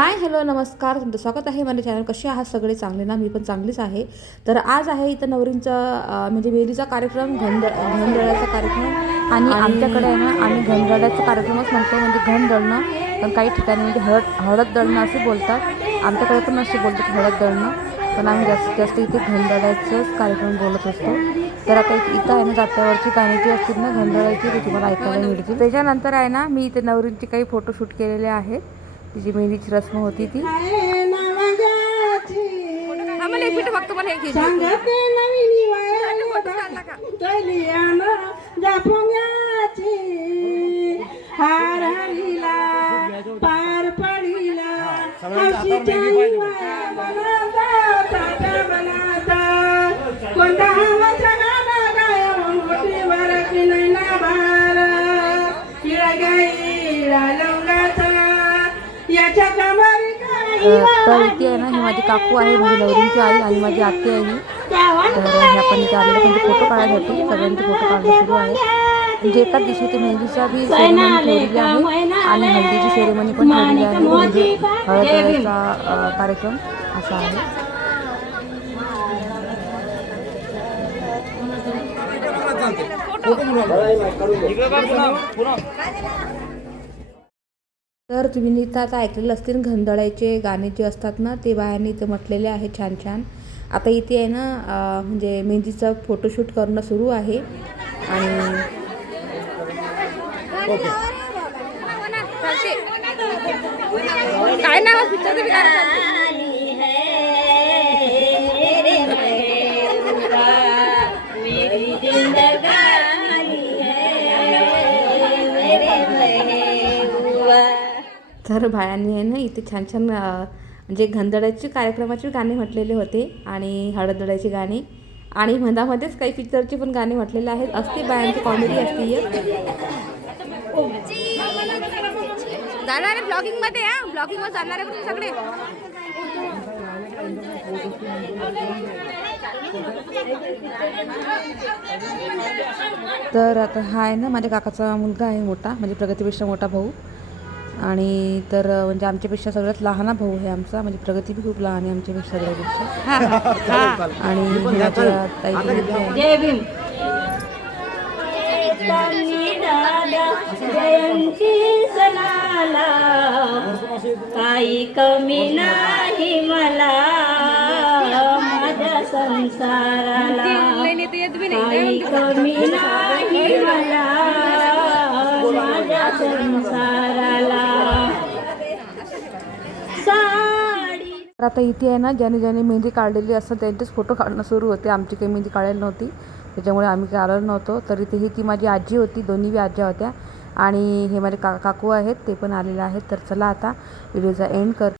Hi hello नमस्कार. तुमचं स्वागत आहे माझ्या चॅनल कसे आहात सगळे? चांगले ना? मी पण चांगलीच आहे. तर आज आहे इथं नवरींचा म्हणजे मेलीचा कार्यक्रम घन घनदळाचा कार्यक्रम. आणि आमच्याकडे आहे ना आम्ही घनदळाचा कार्यक्रमच म्हणतो. म्हणजे घन दळणं पण काही ठिकाणी म्हणजे हळद हळद दळणं असे बोलतात. आमच्याकडे पण असे बोलतात हळद दळणं. पण आम्ही जास्तीत जास्त इथे घनदळाचाच कार्यक्रम बोलत असतो. तर आता इथं इथं आहे ना जात्यावरची गाणी जी असतील ना घनदळाची ती तुम्हाला ऐकायला मिळतील. त्याच्यानंतर आहे ना मी इथे नवरींची काही फोटोशूट केलेले आहेत. तिची मेहंदीची रस्म होती ती. फक्त मला एक पार पडिला. कोणता तर इथे आहे ना ही माझी काकू आहे माझी नवरींची आई आणि माझी आत्या आहे ही. तर ह्या पण इथे आलेल्या पण फोटो काढायसाठी सगळ्यांचे फोटो काढणं सुरू आहे म्हणजे एकाच दिवशी ते मेहंदीचा बी सेरेमनी ठेवलेली आहे. आणि हळदीची सेरेमनी पण ठेवलेली आहे. म्हणजे हळदचा कार्यक्रम असा आहे. तर तुम्ही इथं आता ऐकलेलं असतील घंदळाचे गाणे जे असतात ना ते बायांनी इथं म्हटलेले आहे छान छान. आता इथे आहे ना म्हणजे मेहंदीचं फोटोशूट करणं सुरू आहे. आणि काय नाव तर बायांनी आहे ना इथे छान छान म्हणजे घनदळाचे कार्यक्रमाचे गाणे म्हटलेले होते आणि हळददळाची गाणे. आणि मधामध्येच काही पिक्चरचे पण गाणे म्हटलेले आहेत. असते बायांची कॉमेडी असते जाणार आहे ब्लॉगिंगमध्ये हा. जाणार आहे तुम्ही सगळे. तर आता हा आहे ना माझ्या काकाचा मुलगा आहे मोठा म्हणजे प्रगतीपेक्षा मोठा भाऊ. आणि तर म्हणजे आमच्यापेक्षा सगळ्यात लहान भाऊ आहे आमचा. म्हणजे प्रगती बी खूप लहान आहे आमच्यापेक्षा सगळ्यापेक्षा. आणि माझ्या सणाला काही कमी नाही मला. माझ्या संसाराला काही कमी नाही मला. माझ्या संसाराला तर आता इथे आहे ना ज्याने ज्याने मेहंदी काढलेली असतात त्यांचेच फोटो काढणं सुरू होते. आमची काही मेहंदी काढायला नव्हती. त्याच्यामुळे आम्ही काही आलो नव्हतो. तरी ते ही ती माझी आजी होती दोन्ही बी आज्या होत्या. आणि हे माझे का काकू आहेत ते पण आलेले आहेत. तर चला आता व्हिडिओचा एंड कर